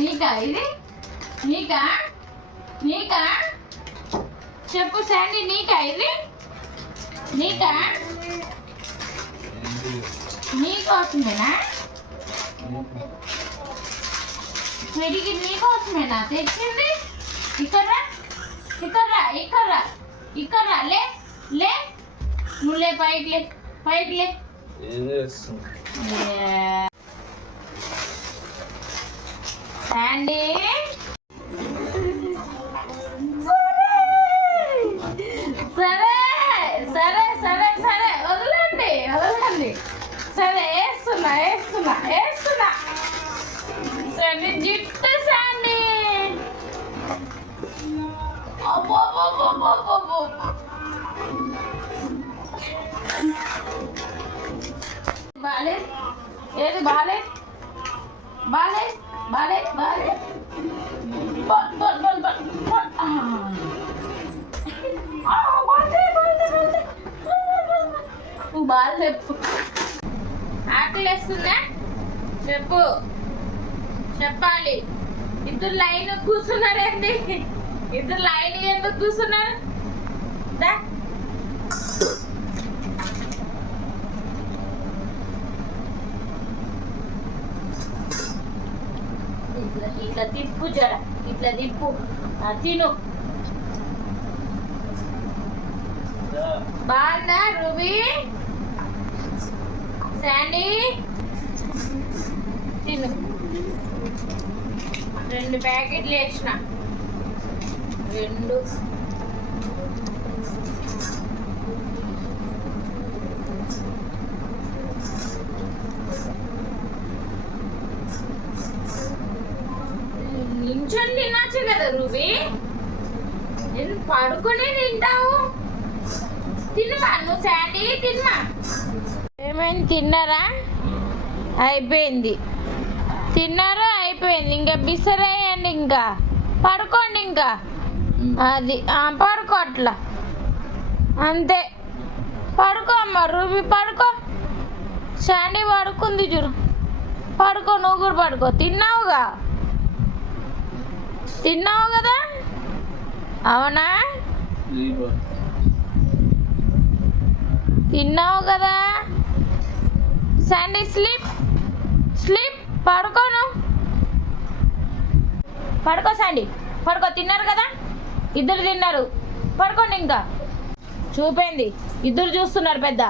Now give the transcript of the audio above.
నీకా ఇది నీకా నీకా చెప్పు శాండీ నీకా ఇది నీకా నీకోసమేనా మెడికి నీకోసమేనా తెచ్చింది ఇక్కడ ఇక్కడ ఇక్కడ ఇక్కడ లే లే నువ్వు లే పైకి లే శాండీ సరే సరే సరే సరే వదలండి వదలండి సరే వేస్తున్నా వేస్తున్నా వేస్తున్నా శాండీ జిట్టు శాండీ బాలే ఏది బాలే బాలే బాలే బాలే బాల్ చెప్పు ఆకలేస్తుందా చెప్పు చెప్పాలి ఇద్దరు లైన్ కూర్చున్నారండి ఇద్దరు లైన్ ఎందుకు కూర్చున్నారు ఇట్లా తిప్పు జర ఇట్లా తిప్పు తిను బాగుందా రూబీ శాండీ తిను 2 ప్యాకెట్లు వేసిన 2 నించొని తినచ్చు కదా రూబీ నేను పడుకునే తింటావు తినమా నువ్వు శాండీ తినమా ఏమైంది తిన్నారా అయిపోయింది తిన్నారా అయిపోయింది ఇంకా బిసరేయండి ఇంకా పడుకోండి ఇంకా అది పడుకో అట్లా అంతే పడుకో అమ్మ రూబీ పడుకో శాండీ పడుకుంది చూడు పడుకో నువ్వు కూడా పడుకో తిన్నావు కదా అవునా తిన్నావు కదా శాండీ స్లీప్ స్లీప్ పడుకోను పడుకో శాండీ పడుకో తిన్నారు కదా ఇద్దరు తిన్నారు పడుకోండి ఇంకా చూపింది ఇద్దరు చూస్తున్నారు పెద్ద